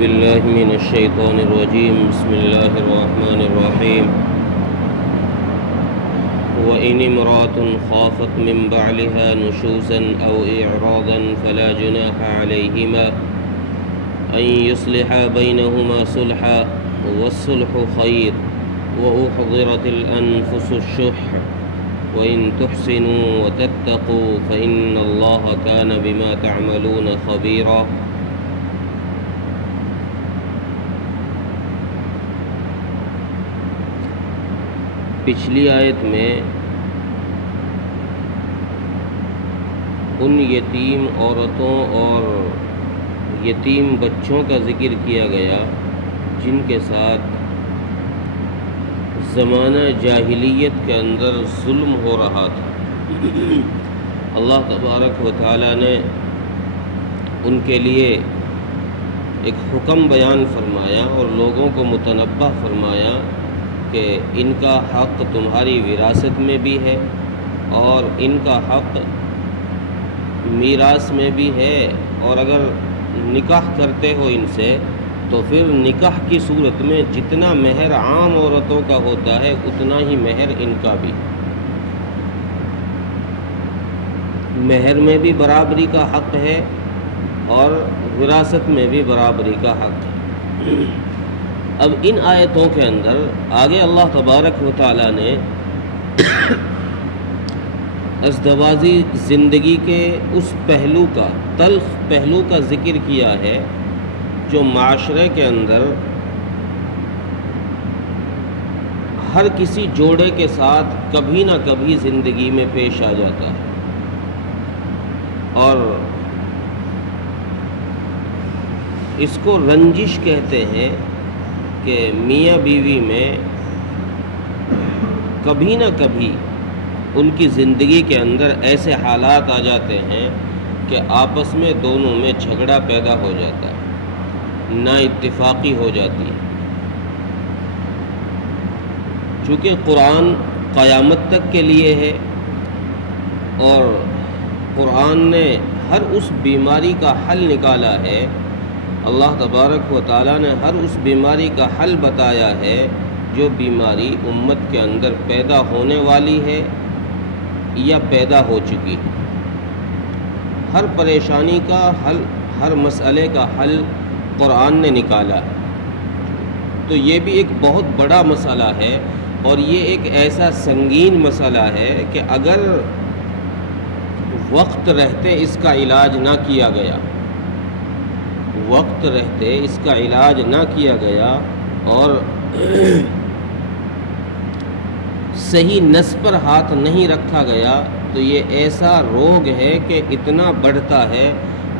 بالله من الشيطان الرجيم بسم الله الرحمن الرحيم وإن امرأة خافت من بعلها نشوزا أو إعراضا فلا جناح عليهما أن يصلحا بينهما صلحا والصلح خير وأحضرت الأنفس الشح وإن تحسنوا وتتقوا فإن الله كان بما تعملون خبيرا. پچھلی آیت میں ان یتیم عورتوں اور یتیم بچوں کا ذکر کیا گیا جن کے ساتھ زمانہ جاہلیت کے اندر ظلم ہو رہا تھا. اللہ تبارک و تعالیٰ نے ان کے لیے ایک حکم بیان فرمایا اور لوگوں کو متنبہ فرمایا کہ ان کا حق تمہاری وراثت میں بھی ہے اور ان کا حق میراث میں بھی ہے، اور اگر نکاح کرتے ہو ان سے تو پھر نکاح کی صورت میں جتنا مہر عام عورتوں کا ہوتا ہے اتنا ہی مہر ان کا بھی. مہر میں بھی برابری کا حق ہے اور وراثت میں بھی برابری کا حق ہے. اب ان آیتوں کے اندر آگے اللہ تبارک و تعالیٰ نے ازدواجی زندگی کے اس پہلو کا، تلخ پہلو کا ذکر کیا ہے جو معاشرے کے اندر ہر کسی جوڑے کے ساتھ کبھی نہ کبھی زندگی میں پیش آ جاتا ہے. اور اس کو رنجش کہتے ہیں کہ میاں بیوی میں کبھی نہ کبھی ان کی زندگی کے اندر ایسے حالات آ جاتے ہیں کہ آپس میں دونوں میں جھگڑا پیدا ہو جاتا ہے، نا اتفاقی ہو جاتی ہے. چونکہ قرآن قیامت تک کے لیے ہے اور قرآن نے ہر اس بیماری کا حل نکالا ہے، اللہ تبارک و تعالیٰ نے ہر اس بیماری کا حل بتایا ہے جو بیماری امت کے اندر پیدا ہونے والی ہے یا پیدا ہو چکی ہے. ہر پریشانی کا حل، ہر مسئلے کا حل قرآن نے نکالا ہے. تو یہ بھی ایک بہت بڑا مسئلہ ہے اور یہ ایک ایسا سنگین مسئلہ ہے کہ اگر وقت رہتے اس کا علاج نہ کیا گیا، وقت رہتے اس کا علاج نہ کیا گیا اور صحیح نس پر ہاتھ نہیں رکھا گیا تو یہ ایسا روگ ہے کہ اتنا بڑھتا ہے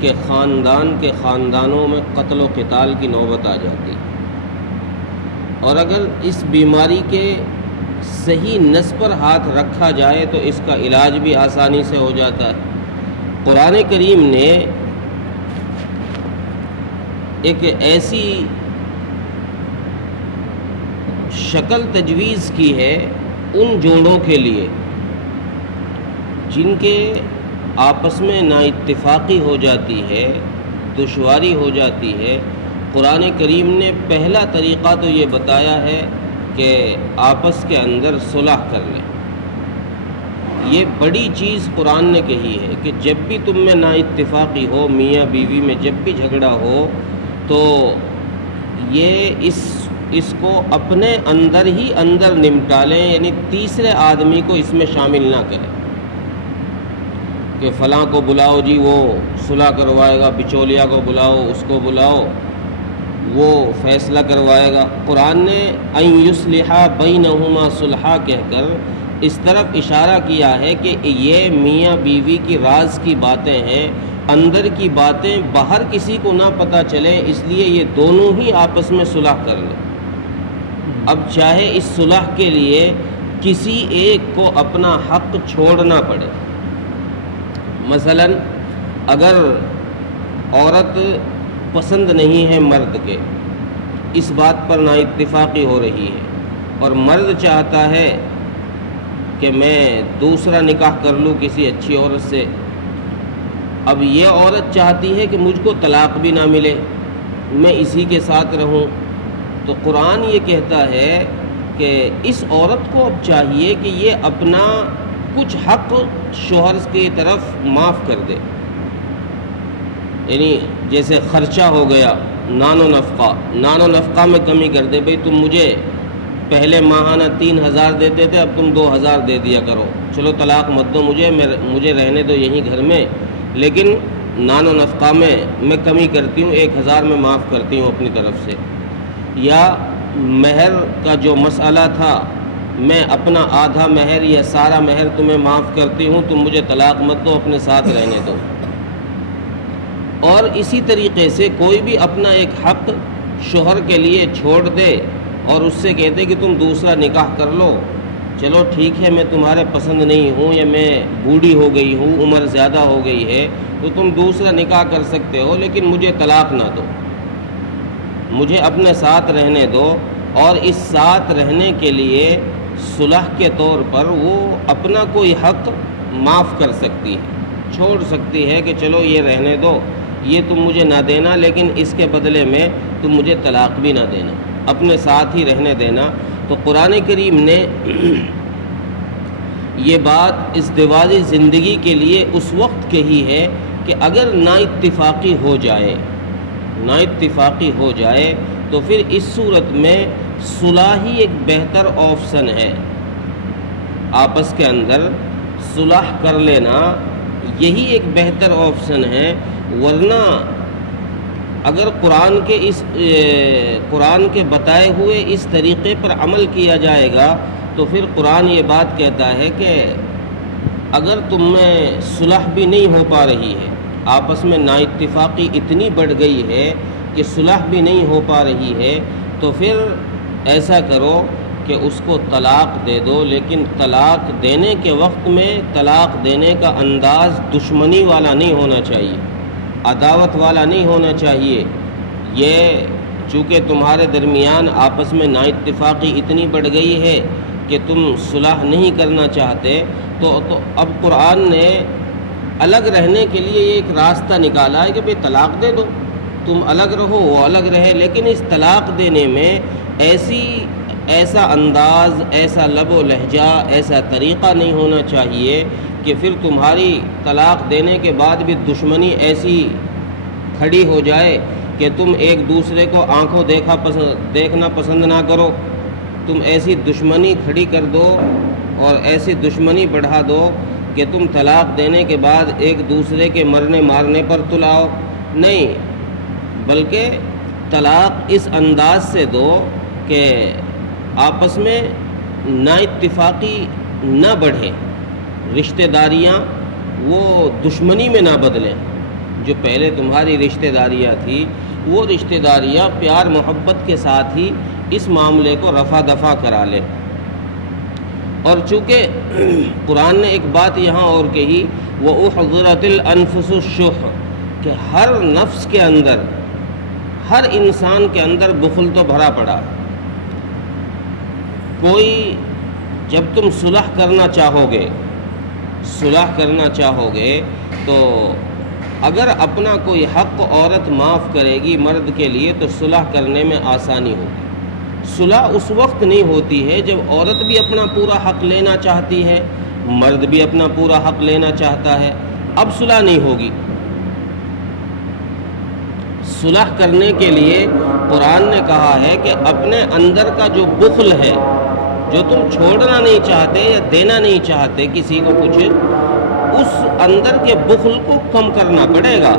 کہ خاندان کے خاندانوں میں قتل و قتال کی نوبت آ جاتی ہے. اور اگر اس بیماری کے صحیح نس پر ہاتھ رکھا جائے تو اس کا علاج بھی آسانی سے ہو جاتا ہے. قرآن کریم نے ایک ایسی شکل تجویز کی ہے ان جوڑوں کے لیے جن کے آپس میں نا اتفاقی ہو جاتی ہے، دشواری ہو جاتی ہے. قرآن کریم نے پہلا طریقہ تو یہ بتایا ہے کہ آپس کے اندر صلح کر لیں. یہ بڑی چیز قرآن نے کہی ہے کہ جب بھی تم میں نا اتفاقی ہو، میاں بیوی میں جب بھی جھگڑا ہو تو یہ اس کو اپنے اندر ہی اندر نمٹا لیں، یعنی تیسرے آدمی کو اس میں شامل نہ کریں کہ فلاں کو بلاؤ جی وہ صلح کروائے گا، بچولیا کو بلاؤ، اس کو بلاؤ وہ فیصلہ کروائے گا. قرآن نے ان یصلحا بینہما صلحا کہہ کر اس طرف اشارہ کیا ہے کہ یہ میاں بیوی کی راز کی باتیں ہیں، اندر کی باتیں باہر کسی کو نہ پتہ چلے، اس لیے یہ دونوں ہی آپس میں صلح کر لیں. اب چاہے اس صلح کے لیے کسی ایک کو اپنا حق چھوڑنا پڑے. مثلا اگر عورت پسند نہیں ہے مرد کے، اس بات پر نا اتفاقی ہو رہی ہے اور مرد چاہتا ہے کہ میں دوسرا نکاح کر لوں کسی اچھی عورت سے، اب یہ عورت چاہتی ہے کہ مجھ کو طلاق بھی نہ ملے میں اسی کے ساتھ رہوں. تو قرآن یہ کہتا ہے کہ اس عورت کو اب چاہیے کہ یہ اپنا کچھ حق شوہر کی طرف معاف کر دے. یعنی جیسے خرچہ ہو گیا، نان و نفقہ میں کمی کر دے. بھئی تم مجھے پہلے ماہانہ 3,000 دیتے تھے، اب تم 2,000 دے دیا کرو. چلو طلاق مت دو مجھے رہنے دو یہیں گھر میں، لیکن نان و نفقہ میں کمی کرتی ہوں، 1,000 میں معاف کرتی ہوں اپنی طرف سے. یا مہر کا جو مسئلہ تھا، میں اپنا آدھا مہر یا سارا مہر تمہیں معاف کرتی ہوں، تم مجھے طلاق مت دو، اپنے ساتھ رہنے دو. اور اسی طریقے سے کوئی بھی اپنا ایک حق شوہر کے لیے چھوڑ دے اور اس سے کہتے کہ تم دوسرا نکاح کر لو. چلو ٹھیک ہے، میں تمہارے پسند نہیں ہوں، یا میں بوڑھی ہو گئی ہوں، عمر زیادہ ہو گئی ہے، تو تم دوسرا نکاح کر سکتے ہو، لیکن مجھے طلاق نہ دو، مجھے اپنے ساتھ رہنے دو. اور اس ساتھ رہنے کے لیے صلح کے طور پر وہ اپنا کوئی حق معاف کر سکتی ہے، چھوڑ سکتی ہے کہ چلو یہ رہنے دو، یہ تم مجھے نہ دینا، لیکن اس کے بدلے میں تم مجھے طلاق بھی نہ دینا، اپنے ساتھ ہی رہنے دینا. تو قرآن کریم نے یہ بات ازدواجی زندگی کے لیے اس وقت کہی ہے کہ اگر نا اتفاقی ہو جائے تو پھر اس صورت میں صلح ہی ایک بہتر آپشن ہے. آپس کے اندر صلح کر لینا یہی ایک بہتر آپشن ہے. ورنہ اگر قرآن کے بتائے ہوئے اس طریقے پر عمل کیا جائے گا تو پھر قرآن یہ بات کہتا ہے کہ اگر تم میں صلح بھی نہیں ہو پا رہی ہے، آپس میں نا اتفاقی اتنی بڑھ گئی ہے کہ صلح بھی نہیں ہو پا رہی ہے، تو پھر ایسا کرو کہ اس کو طلاق دے دو. لیکن طلاق دینے کے وقت میں طلاق دینے کا انداز دشمنی والا نہیں ہونا چاہیے، عداوت والا نہیں ہونا چاہیے. یہ چونکہ تمہارے درمیان آپس میں نا اتفاقی اتنی بڑھ گئی ہے کہ تم صلح نہیں کرنا چاہتے، تو اب قرآن نے الگ رہنے کے لیے یہ ایک راستہ نکالا ہے کہ بھئی طلاق دے دو، تم الگ رہو وہ الگ رہے. لیکن اس طلاق دینے میں ایسا انداز، ایسا لب و لہجہ، ایسا طریقہ نہیں ہونا چاہیے کہ پھر تمہاری طلاق دینے کے بعد بھی دشمنی ایسی کھڑی ہو جائے کہ تم ایک دوسرے کو آنکھوں دیکھنا پسند نہ کرو. تم ایسی دشمنی کھڑی کر دو اور ایسی دشمنی بڑھا دو کہ تم طلاق دینے کے بعد ایک دوسرے کے مرنے مارنے پر تلاؤ. نہیں، بلکہ طلاق اس انداز سے دو کہ آپس میں نا اتفاقی نہ بڑھے، رشتہ داریاں وہ دشمنی میں نہ بدلیں. جو پہلے تمہاری رشتہ داریاں تھی وہ رشتہ داریاں پیار محبت کے ساتھ ہی اس معاملے کو رفع دفع کرا لیں. اور چونکہ قرآن نے ایک بات یہاں اور کہی، وَأُحْضِرَتِ الْأَنفُسُ الشُّحَّ، کہ ہر نفس کے اندر، ہر انسان کے اندر بخل تو بھرا پڑا. کوئی جب تم صلح کرنا چاہو گے تو اگر اپنا کوئی حق عورت معاف کرے گی مرد کے لیے تو صلح کرنے میں آسانی ہوگی. صلح اس وقت نہیں ہوتی ہے جب عورت بھی اپنا پورا حق لینا چاہتی ہے، مرد بھی اپنا پورا حق لینا چاہتا ہے. اب صلح نہیں ہوگی. صلح کرنے کے لیے قرآن نے کہا ہے کہ اپنے اندر کا جو بخل ہے، جو تم چھوڑنا نہیں چاہتے یا دینا نہیں چاہتے کسی کو کچھ، اس اندر کے بخل کو کم کرنا پڑے گا.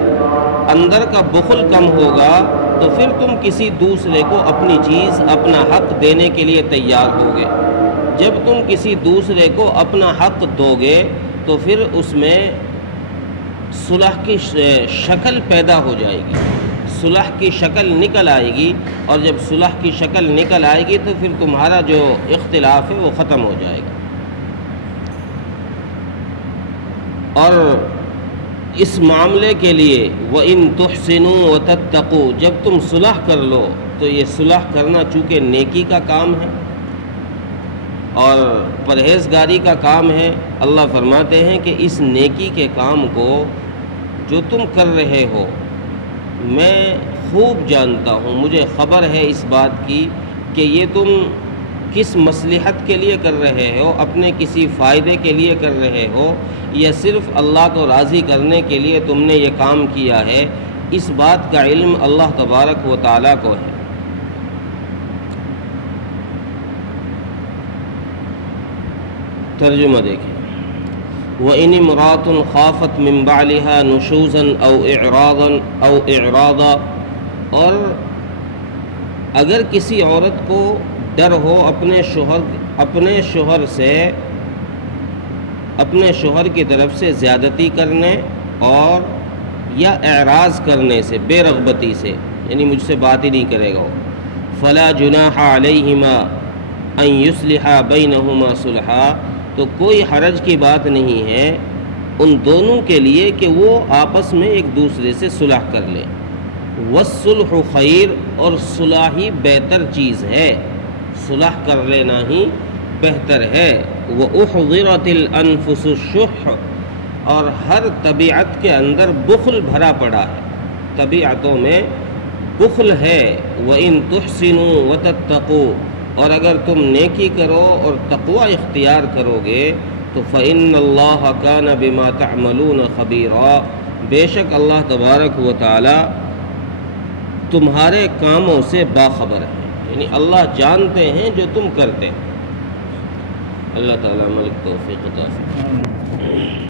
اندر کا بخل کم ہوگا تو پھر تم کسی دوسرے کو اپنی چیز، اپنا حق دینے کے لیے تیار ہوگے. جب تم کسی دوسرے کو اپنا حق دو گے تو پھر اس میں صلح کی شکل پیدا ہو جائے گی، صلح کی شکل نکل آئے گی. اور جب صلح کی شکل نکل آئے گی تو پھر تمہارا جو اختلاف ہے وہ ختم ہو جائے گا. اور اس معاملے کے لیے وَإِن تُحْسِنُوا وَتَتَّقُوا، جب تم صلح کر لو تو یہ صلح کرنا چونکہ نیکی کا کام ہے اور پرہیزگاری کا کام ہے. اللہ فرماتے ہیں کہ اس نیکی کے کام کو جو تم کر رہے ہو میں خوب جانتا ہوں، مجھے خبر ہے اس بات کی کہ یہ تم کس مصلحت کے لیے کر رہے ہو، اپنے کسی فائدے کے لیے کر رہے ہو یا صرف اللہ کو راضی کرنے کے لیے تم نے یہ کام کیا ہے، اس بات کا علم اللہ تبارک و تعالیٰ کو ہے۔ ترجمہ دیکھیں، وَإِنِ امْرَأَةٌ خَافَتْ مِنْ بَعْلِهَا نُشُوزًا أَوْ إِعْرَاضًا، اور اگر کسی عورت کو ڈر ہو اپنے شوہر کی طرف سے زیادتی کرنے اور یا اعراض کرنے سے، بے رغبتی سے، یعنی مجھ سے بات ہی نہیں کرے گا وہ، فَلَا جُنَاحَ عَلَيْهِمَا أَن يُصْلِحَا بَيْنَهُمَا صُلْحًا، تو کوئی حرج کی بات نہیں ہے ان دونوں کے لیے کہ وہ آپس میں ایک دوسرے سے صلح کر لیں۔ وَالصُّلْحُ خَيْرٌ، اور صلح ہی بہتر چیز ہے، صلح کر لینا ہی بہتر ہے۔ وَأُحْضِرَتِ الْأَنفُسُ الشُّحَّ، اور ہر طبیعت کے اندر بخل بھرا پڑا ہے، طبیعتوں میں بخل ہے۔ وَإِن تُحْسِنُوا وَتَتَّقُوا، اور اگر تم نیکی کرو اور تقوی اختیار کرو گے تو فَإِنَّ اللَّهَ كَانَ بِمَا تَعْمَلُونَ خَبِيرًا، بے شک اللہ تبارک و تعالی تمہارے کاموں سے باخبر ہے، یعنی اللہ جانتے ہیں جو تم کرتے ہیں۔ اللہ تعالیٰ ملک توفیق عطا فرمائے۔